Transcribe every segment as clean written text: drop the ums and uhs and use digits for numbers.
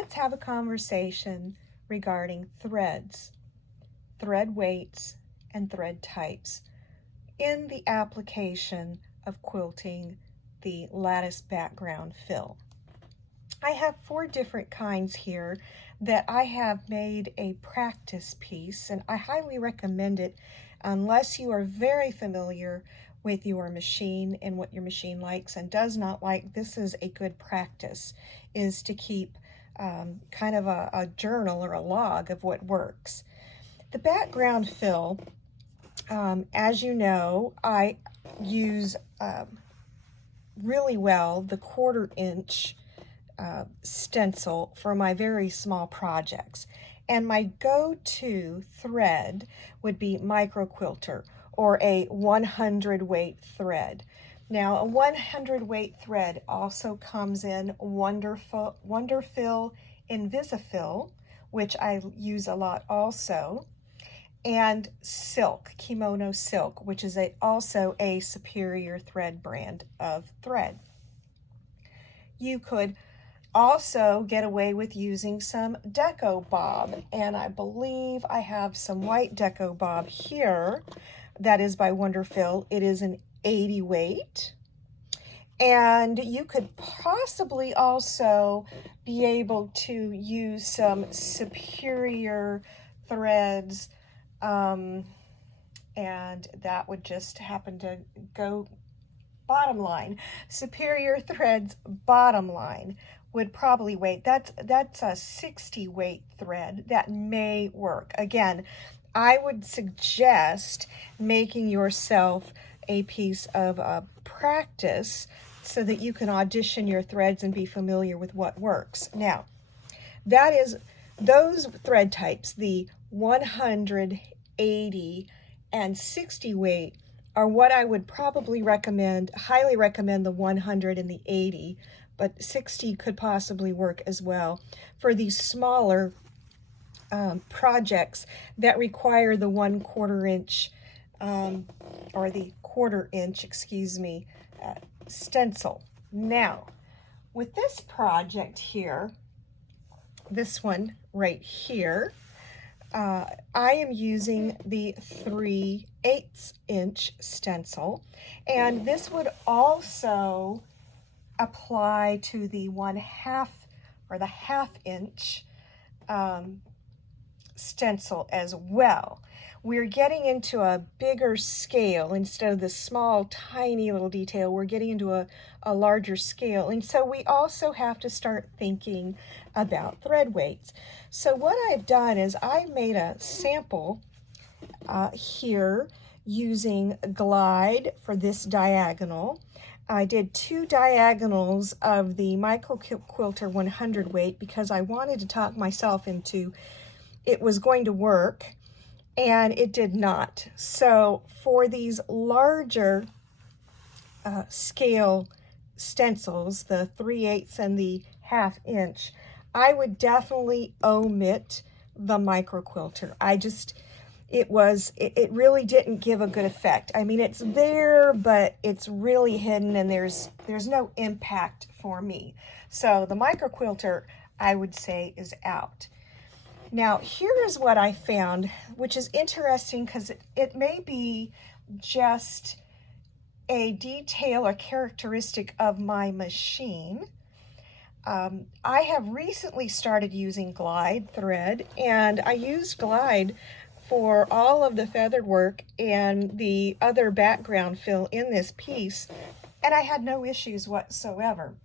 let's have a conversation regarding threads, thread weights, and thread types in the application of quilting the lattice background fill. I have 4 different kinds here that I have made a practice piece, and I highly recommend it unless you are very familiar with your machine and what your machine likes and does not like. This is a good practice, is to keep kind of a journal or a log of what works. The background fill, as you know, I use really well the 1/4 inch stencil for my very small projects. And my go-to thread would be micro quilter or a 100 weight thread. Now a 100 weight thread also comes in Wonderfill Invisifill, which I use a lot also, and silk, kimono silk, which is also a superior thread brand of thread. You could also get away with using some deco bob, and I believe I have some white deco bob here that is by Wonderfill. It is an 80 weight, and you could possibly also be able to use some superior threads, and that would just happen to go bottom line. Superior threads bottom line would probably weight, that's a 60 weight thread. That may work. Again, I would suggest making yourself a piece of practice so that you can audition your threads and be familiar with what works. Now, that is those thread types, the 100, 80, and 60 weight, are what I would probably recommend, highly recommend the 100 and the 80, but 60 could possibly work as well for these smaller projects that require the 1/4 inch or the 1/4 inch, stencil. Now, with this project here, this one right here, I am using the 3/8 inch stencil, and this would also apply to the 1/2 or the 1/2 inch stencil as well. We're getting into a bigger scale instead of the small, tiny little detail. We're getting into a larger scale, and so we also have to start thinking about thread weights. So what I've done is I've made a sample here using Glide for this diagonal. I did 2 diagonals of the Micro Quilter 100 weight because I wanted to talk myself into it was going to work, and it did not. So for these larger scale stencils, the 3/8 and the 1/2 inch, I would definitely omit the Micro Quilter. It really didn't give a good effect. I mean, it's there, but it's really hidden, and there's no impact for me. So the Micro Quilter, I would say, is out. Now, here is what I found, which is interesting because it may be just a detail or characteristic of my machine. I have recently started using Glide thread, and I used Glide for all of the feather work and the other background fill in this piece, and I had no issues whatsoever.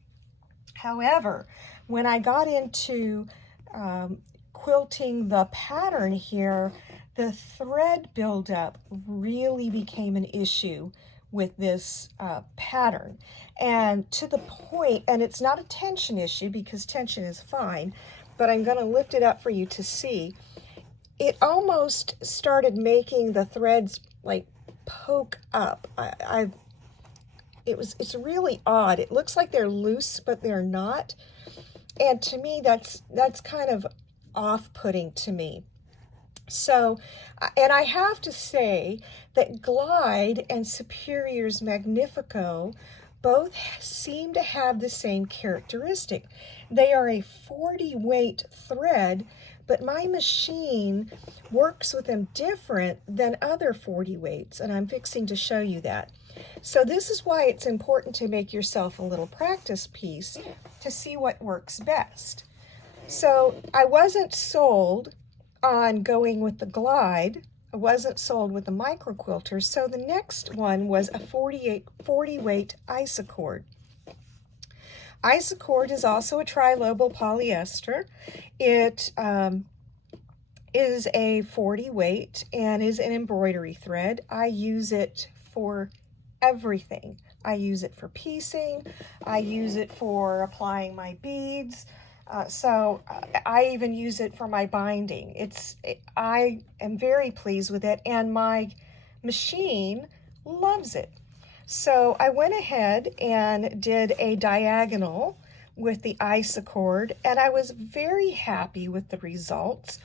However, when I got into quilting the pattern here, the thread buildup really became an issue with this pattern, and to the point, and it's not a tension issue because tension is fine, but I'm going to lift it up for you to see. It almost started making the threads like poke up. It's really odd. It looks like they're loose, but they're not, and to me that's kind of off-putting to me. So, and I have to say that Glide and Superior's Magnifico both seem to have the same characteristic. They are a 40 weight thread, but my machine works with them different than other 40 weights, and I'm fixing to show you that. So this is why it's important to make yourself a little practice piece to see what works best. So I wasn't sold on going with the glide. I wasn't sold with the micro quilter, so the next one was a 40 weight isocord. Isocord is also a tri-lobal polyester. It is a 40 weight and is an embroidery thread. I use it for everything. I use it for piecing. I use it for applying my beads. So I even use it for my binding. I am very pleased with it, and my machine loves it. So I went ahead and did a diagonal with the isocord, and I was very happy with the results.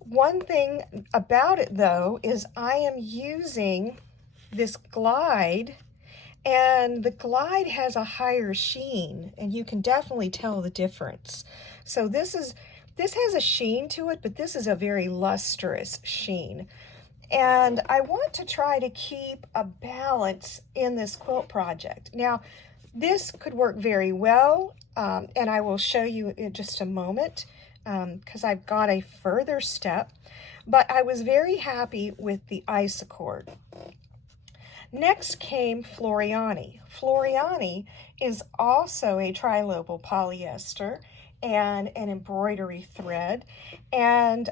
One thing about it though is I am using this glide, and the glide has a higher sheen, and you can definitely tell the difference. So this has a sheen to it, but this is a very lustrous sheen. And I want to try to keep a balance in this quilt project. Now, this could work very well, and I will show you in just a moment, because I've got a further step, but I was very happy with the isocord. Next came Floriani. Floriani is also a tri-lobal polyester and an embroidery thread, and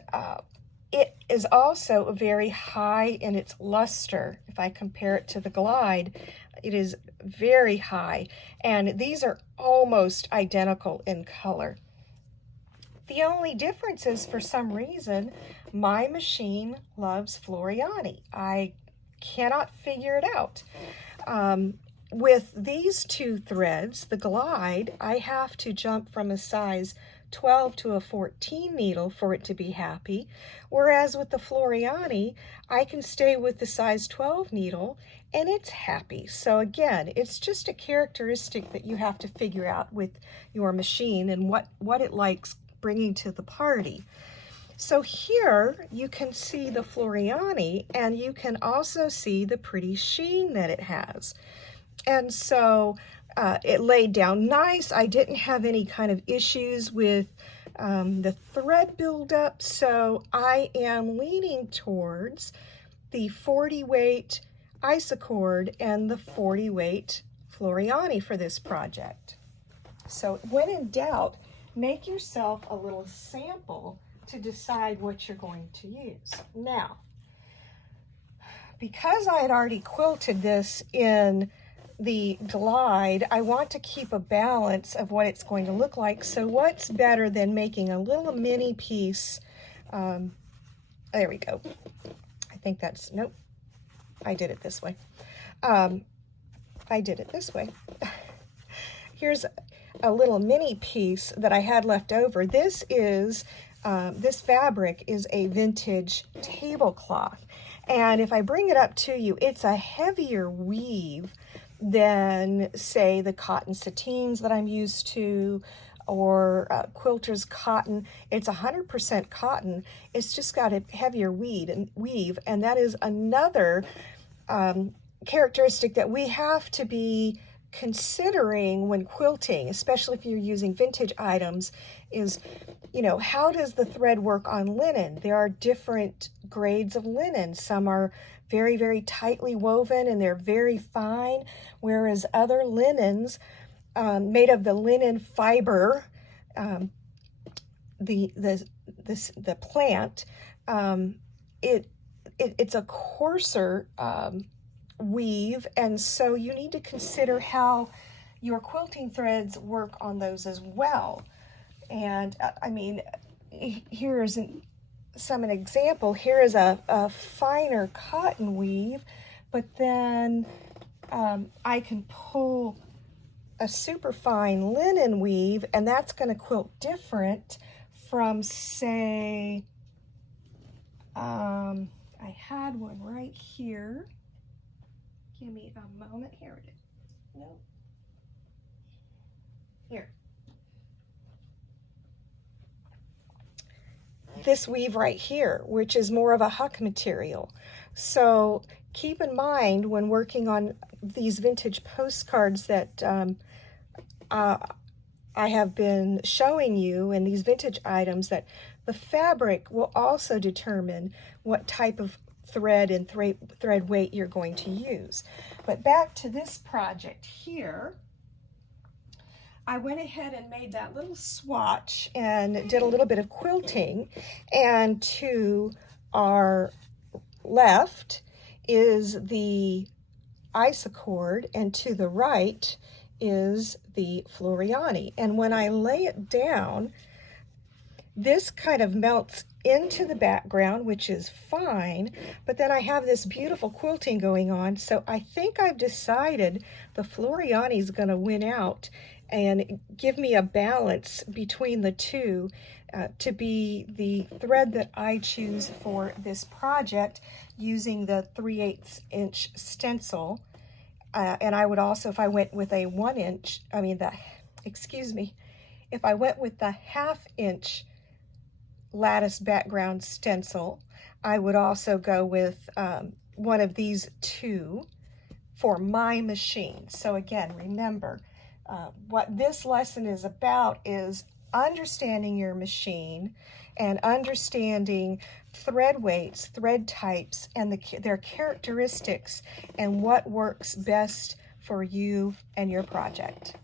it is also very high in its luster. If I compare it to the glide, it is very high, and these are almost identical in color. The only difference is, for some reason, my machine loves Floriani. I cannot figure it out. With these two threads, the glide, I have to jump from a size 12 to a 14 needle for it to be happy, whereas with the Floriani, I can stay with the size 12 needle and it's happy. So again, it's just a characteristic that you have to figure out with your machine and what it likes bringing to the party. So here you can see the Floriani, and you can also see the pretty sheen that it has. And so it laid down nice. I didn't have any kind of issues with the thread buildup, so I am leaning towards the 40 weight isocord and the 40 weight Floriani for this project. So when in doubt, make yourself a little sample to decide what you're going to use. Now, because I had already quilted this in the glide, I want to keep a balance of what it's going to look like. So what's better than making a little mini piece? There we go. I think that's, nope, I did it this way. I did it this way. Here's a little mini piece that I had left over. This fabric is a vintage tablecloth, and if I bring it up to you, it's a heavier weave than, say, the cotton sateens that I'm used to, or quilter's cotton. It's 100% cotton. It's just got a heavier weave, and that is another characteristic that we have to be considering when quilting, especially if you're using vintage items, is, you know, how does the thread work on linen? There are different grades of linen. Some are very, very tightly woven and they're very fine, whereas other linens made of the linen fiber, the plant, it's a coarser weave, and so you need to consider how your quilting threads work on those as well. And I mean, here's an example. Here is a finer cotton weave, but then I can pull a super fine linen weave, and that's going to quilt different from, say, I had one right here. Give me a moment. Here it is. Nope. Here. This weave right here, which is more of a huck material. So keep in mind when working on these vintage postcards that I have been showing you, and these vintage items, that the fabric will also determine what type of thread and thread weight you're going to use. But back to this project here, I went ahead and made that little swatch and did a little bit of quilting, and to our left is the Isacord, and to the right is the Floriani. And when I lay it down, this kind of melts into the background, which is fine, but then I have this beautiful quilting going on, so I think I've decided the Floriani is going to win out and give me a balance between the two to be the thread that I choose for this project using the 3/8 inch stencil. And I would also, if I went with a 1 inch, if I went with the 1/2 inch lattice background stencil, I would also go with one of these two for my machine. So again, remember, what this lesson is about is understanding your machine and understanding thread weights, thread types, and their characteristics and what works best for you and your project.